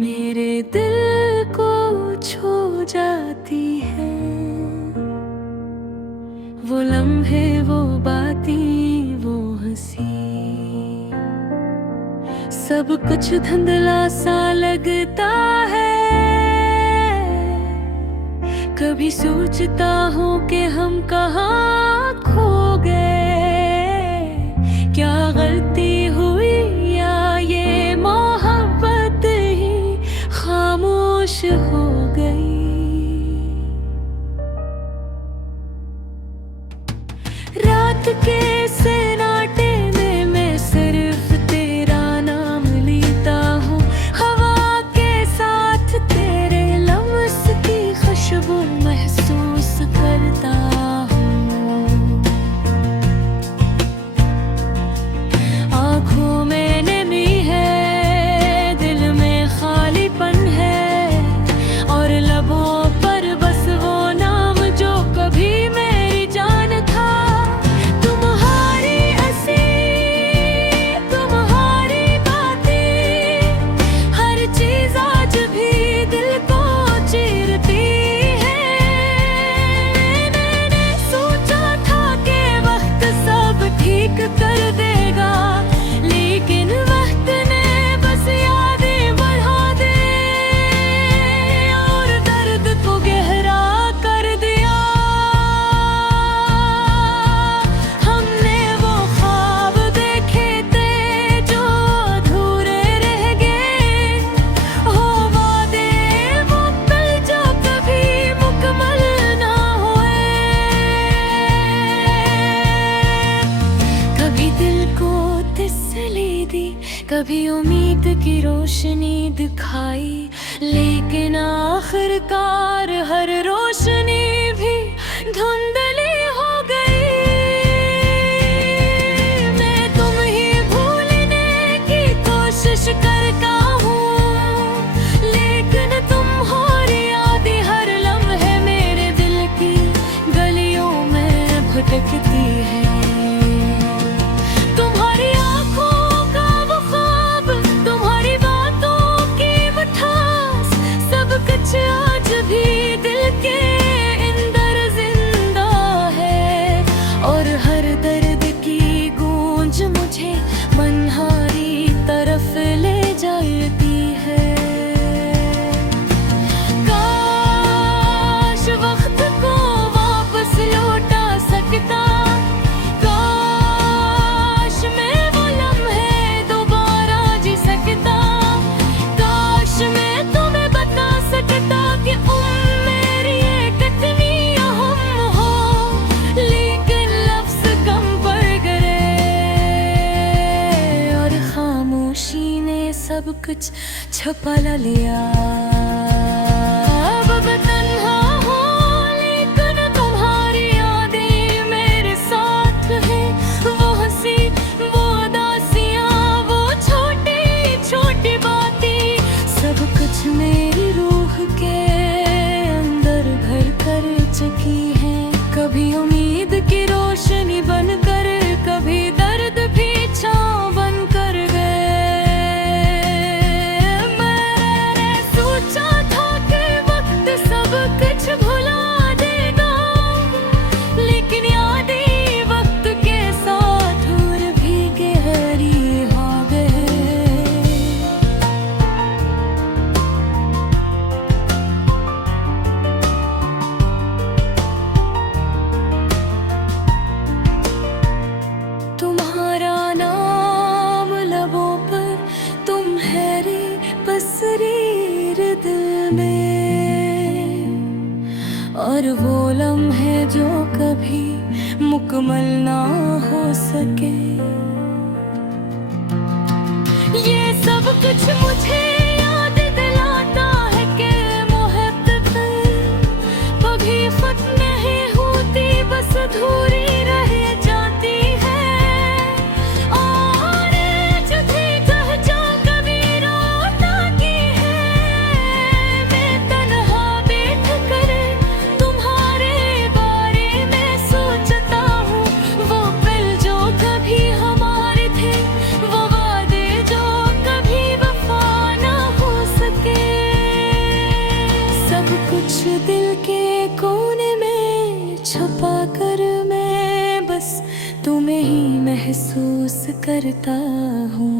मेरे दिल को छू जाती है। वो लम्हे, वो बातें, वो हंसी, सब कुछ धुंधला सा लगता है। कभी सोचता हूँ कि हम कहाँ खो गए, क्या गलती हुई या ये मोहब्बत ही खामोश हो गई। रात के सन्नाटे में मैं सिर्फ तेरा नाम लेता हूँ, हवा के साथ तेरे लम्स की खुशबू महसूस करता हूँ। आँखों में नमी है, दिल में खालीपन है, और लबों पर बस वो नाम जो कभी मेरी जान था। तुम्हारी हंसी, तुम्हारी बातें, हर चीज आज भी दिल को चीरती है। मैंने सोचा था कि वक्त सब ठीक कर देगा, लेकिन वक्त ने बस यादें बढ़ा दे और दर्द को गहरा कर दिया। हमने वो ख्वाब देखे थे जो अधूरे रह गए, हो वादे वो पल जो कभी मुकम्मल ना हुए। कभी दिल को तसल्ली दी, कभी उम्मीद की रोशनी दिखाई, लेकिन आखिरकार हर रोशनी भी धुंधली हो गई। मैं तुम ही भूलने की कोशिश करता हूँ, लेकिन तुम हो यादें हर लम्हे मेरे दिल की गलियों में भटकती है। तुम्हारी आँखों का वो ख्वाब, तुम्हारी बातों की मिठास, सब कुछ आज भी दिल के अंदर जिंदा है, और हर दर्द की गूंज मुझे मनहारी तरफ ले जाती है। काश वक्त को वापस लौटा सकता, काश मैं वो लम्हे दोबारा जी सकता, काश मैं तुम्हें बता सकता कि मेरी ये कितनी अहम हो, लेकिन लफ्ज़ कम पड़ गए और खामोशी ने सब कुछ छुपा लिया। अब मैं तन्हा हूँ, लेकिन तुम्हारी यादें मेरे साथ हैं। वो हंसी, वो उदासियाँ, वो छोटी छोटी बातें, सब कुछ मेरी रूह के अंदर घर कर चुकी है। कभी उम्मीद की रोशनी बनकर, कभी दर्द भी छाँव बनकर गए। मैंने सोचा था कि वक्त सब कुछ भुला देगा, लेकिन यादें वक्त के साथ और भी गहरी हो गए। तुम्हारा नाम लबों पर, तुम है रे बसरीर दिल में, और वो लम्हे जो कभी मुकम्मल ना हो सके। ये सब कुछ मुझे याद दिलाता है कि मोहब्बत कभी खत्म नहीं होती, बस अधूरी रह जाती है। और जो थी कह जो कभी रोता की है, मैं तन्हा बैठ कर तुम्हारे बारे में सोचता हूँ। वो पल जो कभी हमारे थे, वो वादे जो कभी वफा ना पाकर मैं बस तुम्हें ही महसूस करता हूँ।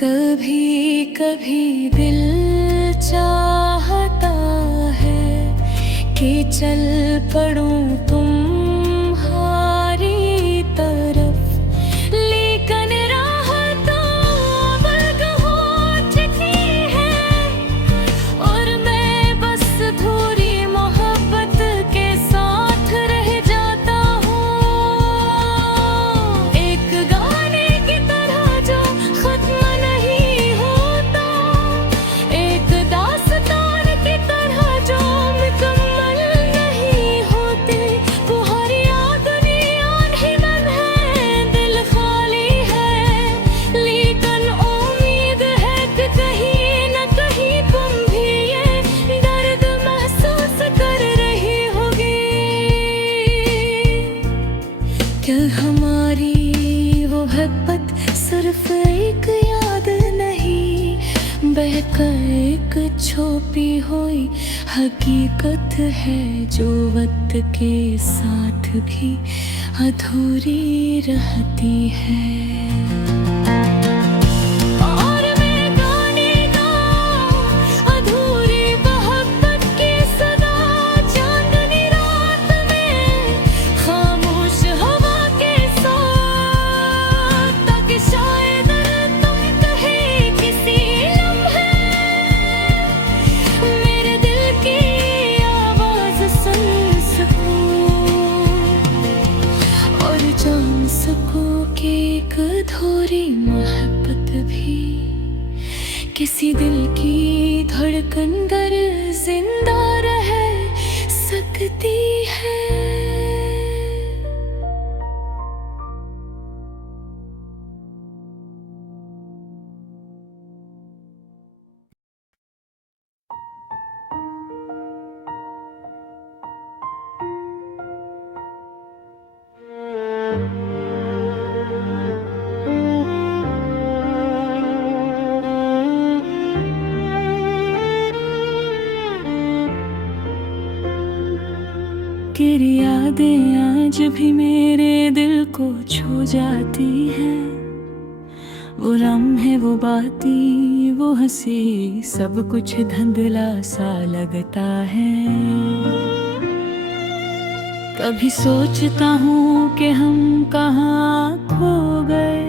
कभी कभी दिल चाहता है कि चल पड़ूं तुम्हारी तरफ, लेकिन राह तो अलग हो चुकी है और मैं बस अधूरी मोहब्बत के साथ रह जाता हूँ। एक गाने की तरह जो खत्म नहीं होता, एक दास्तान की तरह जो मुकम्मल नहीं होती। तुम्हारी याद दुनिया ही मन है, दिल खाली है, लेकिन उम्मीद है कि कहीं न कहीं तुम भी ये दर्द महसूस कर रही होगी। क्या हमारी वो मोहब्बत सिर्फ एक याद नहीं, बहकर एक छुपी हुई हकीकत है जो वक्त के साथ भी अधूरी रहती है। और मैं गाने गाऊं अधूरी मोहब्बत की सदा, चांदनी रात में खामोश हवा के साथ, ताकि शायद तुम कहे किसी लम्हे मेरे दिल की आवाज सुन सकूं और जान सकूं कि एक अधूरी मोहब्बत भी किसी दिल की धड़कन कर जिंदा रह सकती है। तेरी यादें आज भी मेरे दिल को छू जाती हैं, वो लम्हे, वो बातें, वो हंसी, सब कुछ धुंधला सा लगता है। कभी सोचता हूँ कि हम कहाँ खो गए,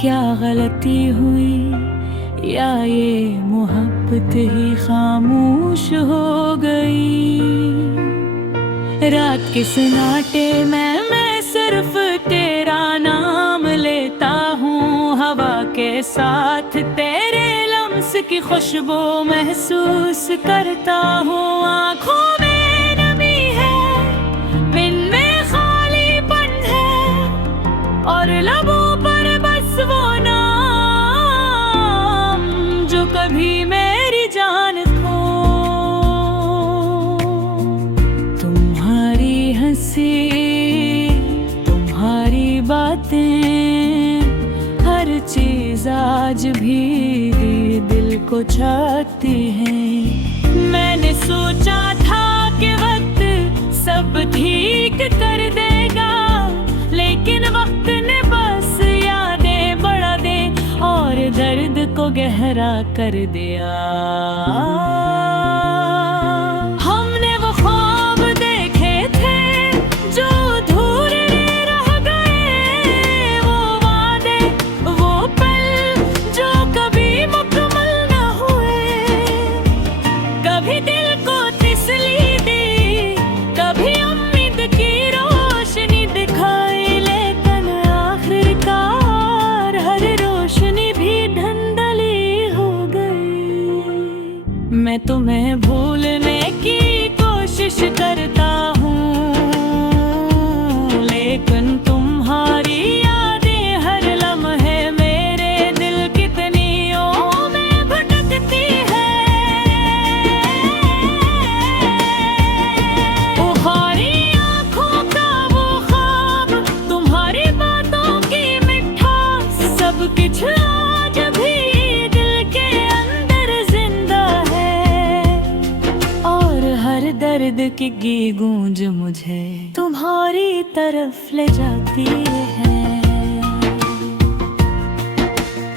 क्या गलती हुई या ये मोहब्बत ही खामोश हो गई। रात के सन्नाटे में मैं सिर्फ तेरा नाम लेता हूँ, हवा के साथ तेरे लम्स की खुशबू महसूस करता हूँ। आँखों में नमी है, बिन में खालीपन है और लबों पर बस वो नाम जो कभी मेरी जान खो। तुम्हारी हंसी, तुम्हारी बातें, हर चीज आज भी दिल को छाती है। मैंने सोचा था कि वक्त सब ठीक कर देगा, लेकिन वक्त ने बस यादें बढ़ा दे और दर्द को गहरा कर दिया। हमने वो ख्वाब देखे थे जो अधूरे रह गए, वो वादे, वो पल जो कभी मुकम्मल न हुए। कभी दिल को तसल्ली दी, कभी उम्मीद की रोशनी दिखाई, लेकिन आखिरकार हर रोशनी भी धुंधली हो गई। मैं तुम्हें भूलने की कोशिश करता हूँ, लेकिन तुम्हारी यादें हर लम्हे मेरे दिल की तनियों में भटकती है। तुम्हारी आँखों का वो ख्वाब, तुम्हारी बातों की मिठास, सब कुछ आज भी दिल के अंदर जिंदा है। दर्द की गूंज मुझे तुम्हारी तरफ ले जाती है।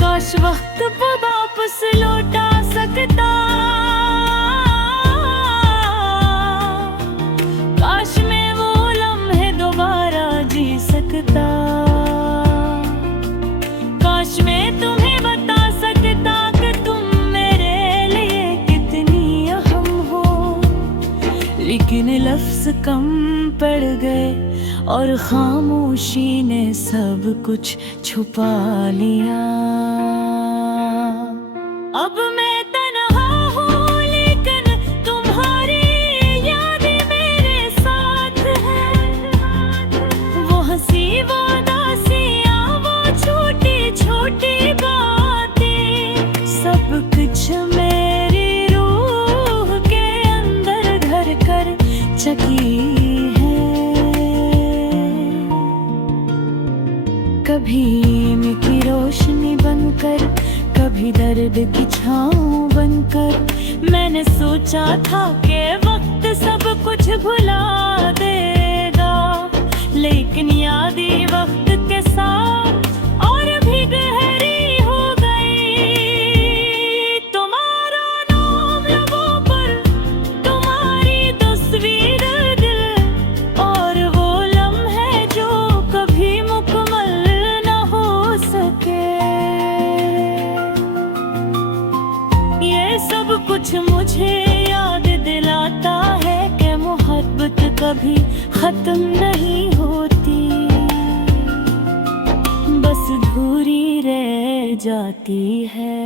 काश वक्त वो वापस लौटा सकता, काश मैं वो लम्हे दोबारा जी सकता, काश मैं तुम्हें बता सकता कि तुम मेरे लिए कितनी अहम हो। लेकिन लफ्ज़ कम पड़ गए और खामोशी ने सब कुछ छुपा लिया। अब मैं तन्हा हूँ लेकिन तुम्हारी यादें मेरे साथ है। वो हंसी वो उदासियाँ वो छोटी छोटी बातें सब कुछ मेरी रूह के अंदर घर कर चकी है। कभी नींद की रोशनी बनकर, कभी दर्द की छाँव बनकर, मैंने सोचा था कि वक्त सब कुछ भुला देगा। लेकिन यादें वक्त के साथ और भी गहरी हो गई। तुम्हारा नाम लबों पर, तुम्हारी तस्वीर दिल, और वो लम्हे जो कभी मुकम्मल न हो सके। ये सब कुछ मुझे याद दिलाता है कि मोहब्बत कभी खत्म नहीं होती, बस अधूरी रह जाती है।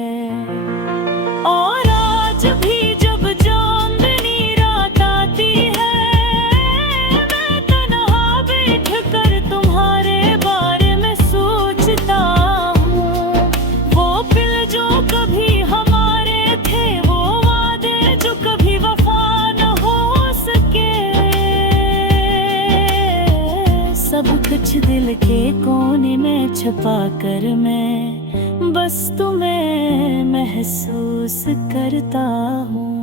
और आज भी जब चांदनी रात आती है, मैं तन्हा बैठ कर तुम्हारे बारे में सोचता हूँ। वो पल जो कभी हमारे थे, वो वादे जो कभी वफा न हो सके। सब कुछ दिल के कोने में छुपा कर मैं बस तुम्हें महसूस करता हूँ।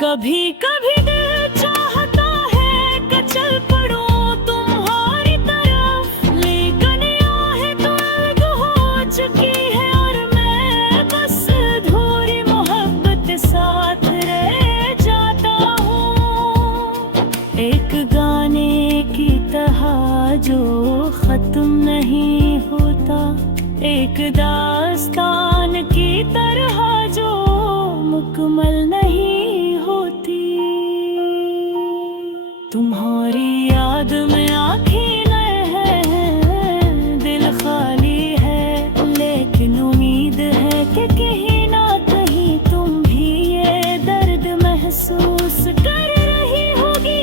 कभी कभी दिल चाहता है कि चल पड़ूं तुम्हारी तरफ, लेकिन आहें तो अलग हो चुकी है और मैं बस अधूरी मोहब्बत साथ रह जाता हूँ। एक गाने की तरह जो खत्म नहीं होता, एक दास्तान की तरह जो मुकम्मल नहीं होती। तुम्हारी याद में आँखें हैं, दिल खाली है, लेकिन उम्मीद है कि कहीं ना कहीं तुम भी ये दर्द महसूस कर रही होगी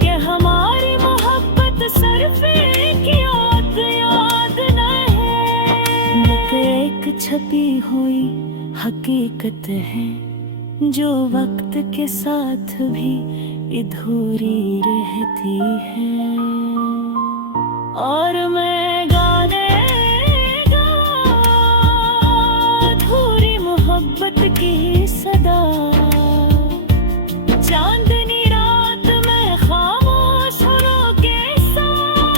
कि हमारी मोहब्बत सिर्फ एक याद न है। एक छपी हुई हकीकत है जो वक्त के साथ भी अधूरी रहती है। और मैं गाने गा अधूरी मोहब्बत की सदा। चांदनी रात में खामोश होने के साथ,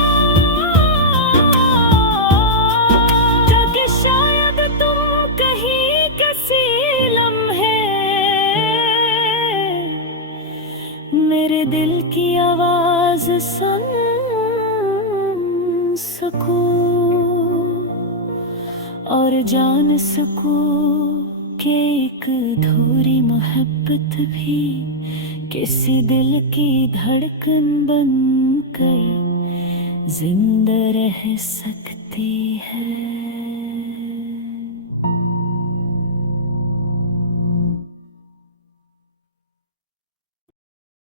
ताकि शायद तुम कहीं किसी लम्हे मेरे दिल की आवाज सुन सकूं और जान सकूं कि एक अधूरी मोहब्बत भी किसी दिल की धड़कन बनकर जिंदा रह सकती है।